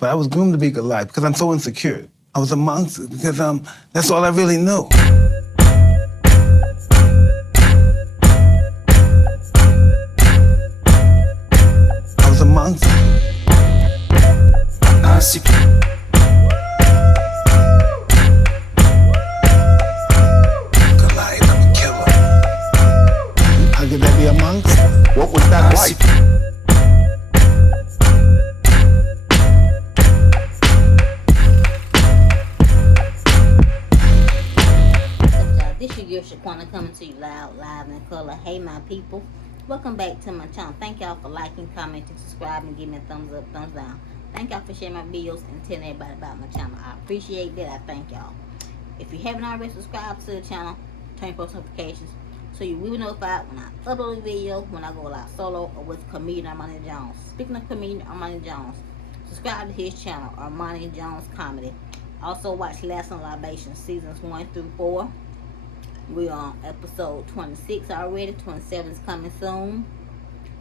But I was groomed to be Goliath because I'm so insecure. I was a monster because that's all I really knew. I was a monster. Goliath, I'm a killer. How could that be a monster? What was that like? This your girl Shaquena coming to you loud, live, and in color. Hey my people, welcome back to my channel. Thank y'all for liking, commenting, subscribing, giving me a thumbs up, thumbs down. Thank y'all for sharing my videos and telling everybody about my channel. I appreciate that. I thank y'all. If you haven't already subscribed to the channel, turn post notifications so you will be notified when I upload a video, when I go live solo or with comedian Armani Jones. Speaking of comedian Armani Jones, subscribe to his channel, Armani Jones Comedy. Also watch Last on Libation seasons 1 through 4. We're on episode 26 already. 27 is coming soon,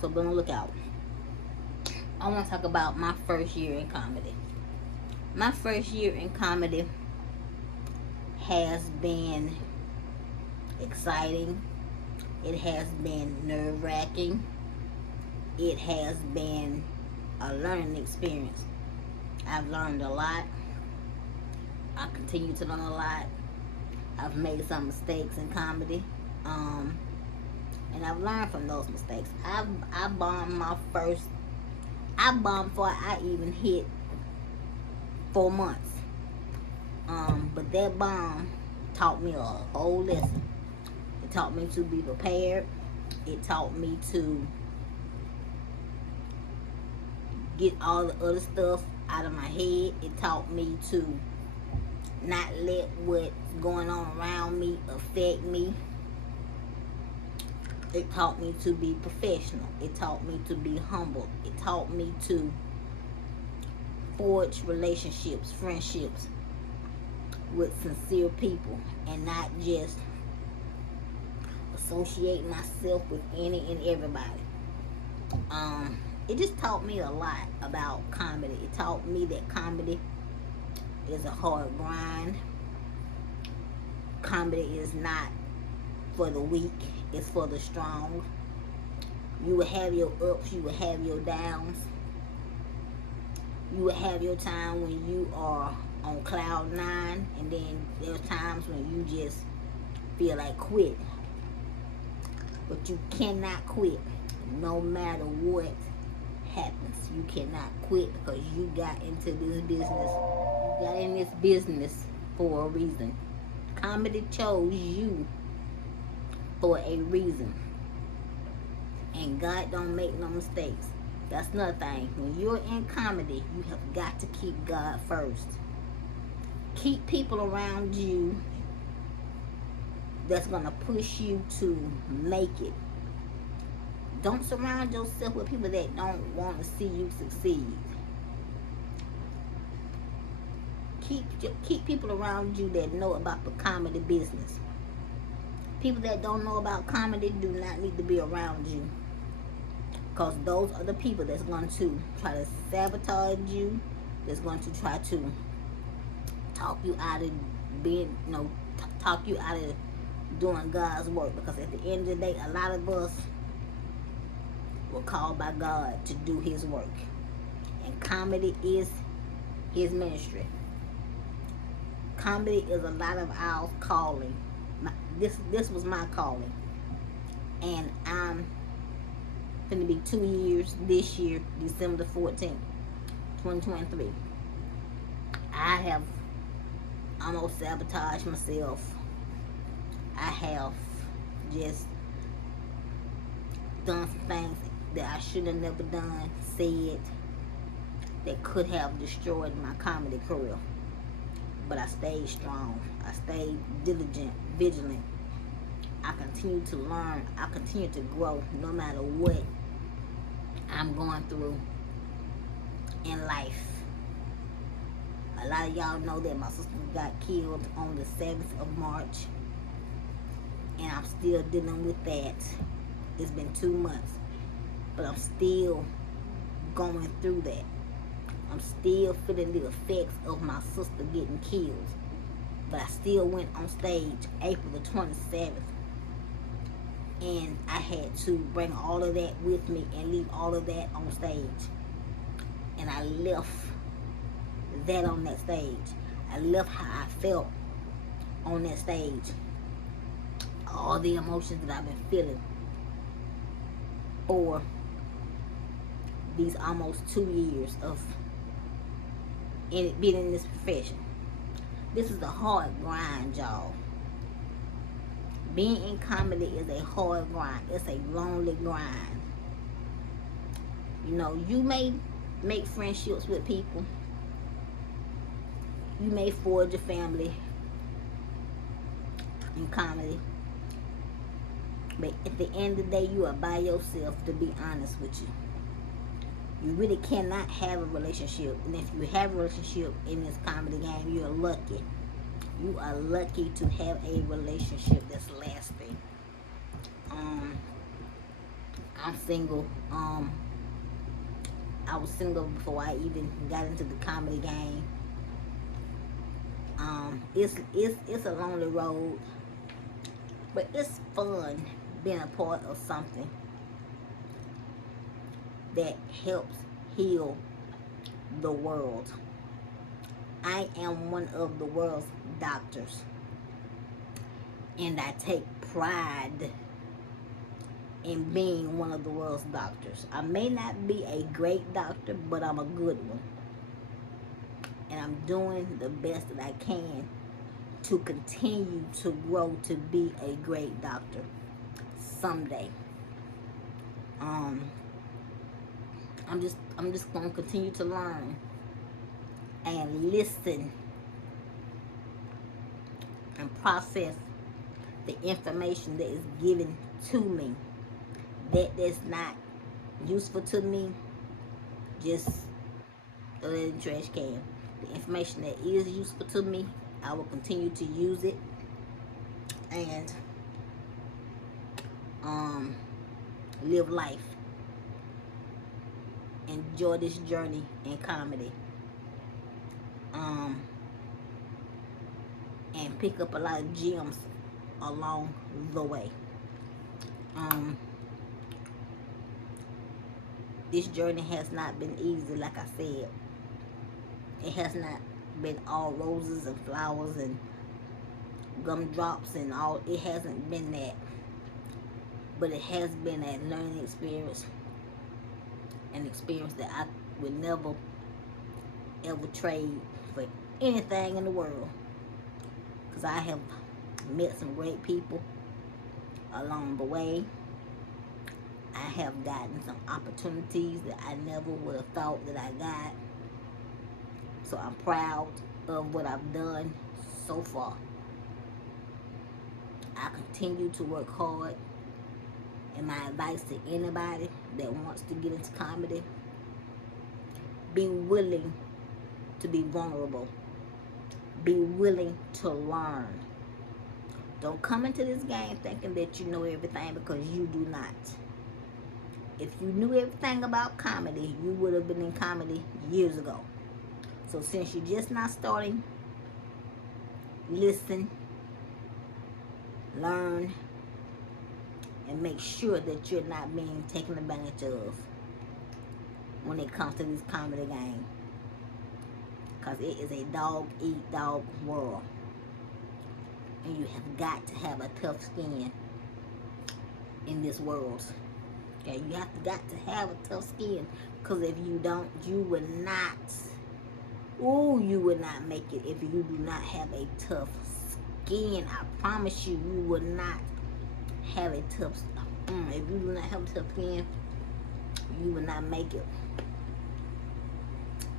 so be on the lookout. I want to talk about my first year in comedy. My first year in comedy has been exciting. It has been nerve-wracking. It has been a learning experience. I've learned a lot. I continue to learn a lot. I've made some mistakes in comedy, and I've learned from those mistakes. I bombed before I even hit 4 months. But that bomb taught me a whole lesson. It taught me to be prepared. It taught me to get all the other stuff out of my head. It taught me to not let what's going on around me affect me. It taught me to be professional. It taught me to be humble. It taught me to forge relationships, friendships with sincere people and not just associate myself with any and everybody. It just taught me a lot about comedy. It taught me that comedy is a hard grind. Comedy is not for the weak, it's for the strong. You will have your ups, you will have your downs. You will have your time when you are on cloud 9, and then there's times when you just feel like quit. But you cannot quit no matter what happens. You cannot quit because you got into this business. You got in this business for a reason. Comedy chose you for a reason. And God don't make no mistakes. That's another thing. When you're in comedy, you have got to keep God first. Keep people around you that's going to push you to make it. Don't surround yourself with people that don't want to see you succeed. Keep people around you that know about the comedy business. People that don't know about comedy do not need to be around you, because those are the people that's going to try to sabotage you, that's going to try to talk you out of being, talk you out of doing God's work. Because at the end of the day, a lot of us were called by God to do His work, and comedy is His ministry. Comedy is a lot of our calling. This was my calling, and I'm gonna be 2 years this year, December 14th, 2023. I have almost sabotaged myself. I have just done some things that I should have never done, said, that could have destroyed my comedy career. But I stayed strong. I stayed diligent, vigilant. I continue to learn. I continue to grow no matter what I'm going through in life. A lot of y'all know that my sister got killed on the 7th of March. And I'm still dealing with that. It's been 2 months. But I'm still going through that. I'm still feeling the effects of my sister getting killed. But I still went on stage April the 27th. And I had to bring all of that with me and leave all of that on stage. And I left that on that stage. I left how I felt on that stage. All the emotions that I've been feeling for these almost 2 years of being in this profession. This is a hard grind, y'all. Being in comedy is a hard grind. It's a lonely grind. You know, you may make friendships with people. You may forge a family in comedy. But at the end of the day, you are by yourself, to be honest with you. You really cannot have a relationship. And if you have a relationship in this comedy game, you're lucky. You are lucky to have a relationship that's lasting. I'm single. I was single before I even got into the comedy game. It's a lonely road, but it's fun being a part of something that helps heal the world. I am one of the world's doctors, and I take pride in being one of the world's doctors. I may not be a great doctor, but I'm a good one, and I'm doing the best that I can to continue to grow to be a great doctor someday. I'm just gonna continue to learn and listen and process the information that is given to me. That's not useful to me, just throw it in the trash can. The information that is useful to me, I will continue to use it and live life. Enjoy this journey in comedy. And pick up a lot of gems along the way. This journey has not been easy, like I said. It has not been all roses and flowers and gumdrops and all. It hasn't been that. But it has been a learning experience. An experience that I would never ever trade for anything in the world. Because I have met some great people along the way. I have gotten some opportunities that I never would have thought that I got. So I'm proud of what I've done so far. I continue to work hard. And my advice to anybody that wants to get into comedy, be willing to be vulnerable. Be willing to learn. Don't come into this game thinking that you know everything, because you do not. If you knew everything about comedy, you would have been in comedy years ago. So since you're just not starting, listen, learn, and make sure that you're not being taken advantage of when it comes to this comedy game. Because it is a dog-eat-dog world. And you have got to have a tough skin in this world. Okay, you got to have a tough skin. Because if you don't, you will not. You will not make it if you do not have a tough skin. I promise you, you will not have a tough skin. If you do not have a tough skin, you will not make it.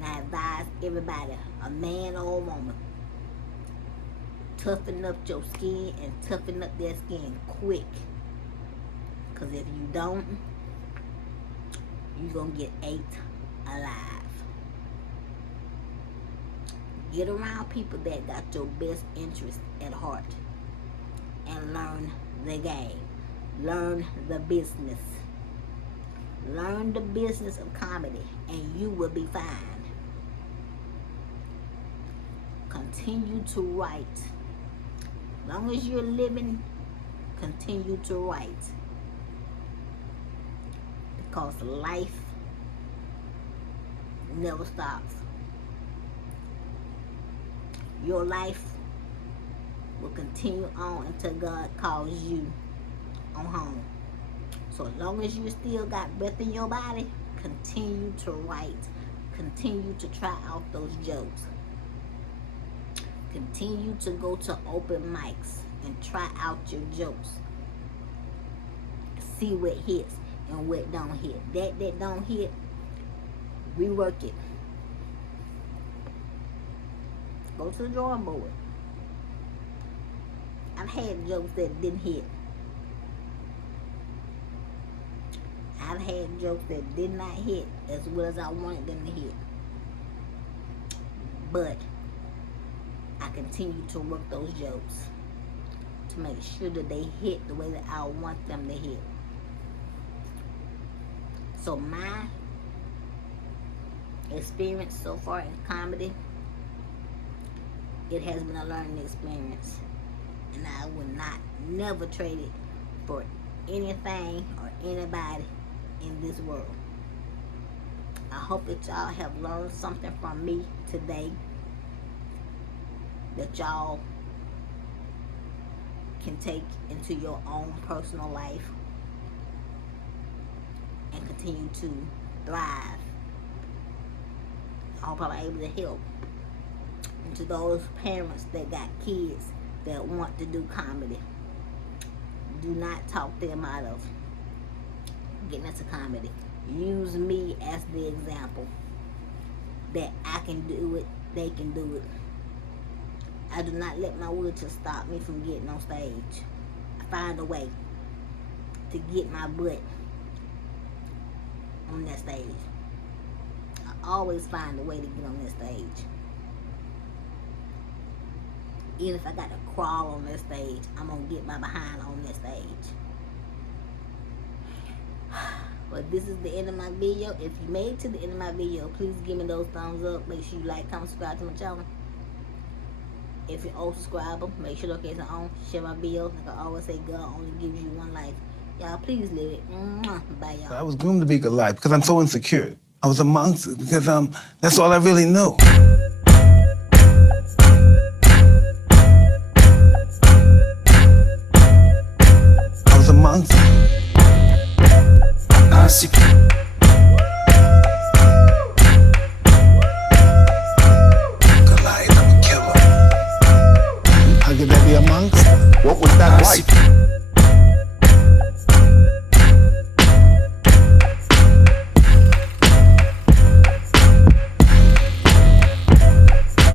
And I advise everybody, a man or a woman, toughen up your skin and toughen up their skin quick. Because if you don't, you're going to get ate alive. Get around people that got your best interest at heart. And learn the game. Learn the business. Learn the business of comedy. And you will be fine. continue to write. As long as you're living, continue to write. Because life never stops. Your life will continue on until God calls you on home. So as long as you still got breath in your body, continue to write. Continue to try out those jokes. Continue to go to open mics and try out your jokes. See what hits and what don't hit. That don't hit, rework it. Go to the drawing board. I've had jokes that didn't hit. I've had jokes that did not hit as well as I wanted them to hit. But I continue to work those jokes to make sure that they hit the way that I want them to hit. So my experience so far in comedy, it has been a learning experience. And I would never trade it for anything or anybody in this world. I hope that y'all have learned something from me today, that y'all can take into your own personal life and continue to thrive. I hope I'm able to help. And to those parents that got kids that want to do comedy, do not talk them out of getting into comedy. Use me as the example that I can do it, they can do it. I do not let my wheelchair stop me from getting on stage. I find a way to get my butt on that stage. I always find a way to get on that stage. Even if I got to crawl on that stage, I'm going to get my behind on that stage. But this is the end of my video. If you made it to the end of my video, please give me those thumbs up. Make sure you like, comment, subscribe to my channel. If you're old subscriber, make sure notifications are on. Share my videos. Like I always say, God only gives you one life. Y'all, please live it. Bye, y'all. I was groomed to be Goliath because I'm so insecure. I was a monster because that's all I really knew. I was a monster. Goliath, I'm a killer. How could that be a monster? What was that like?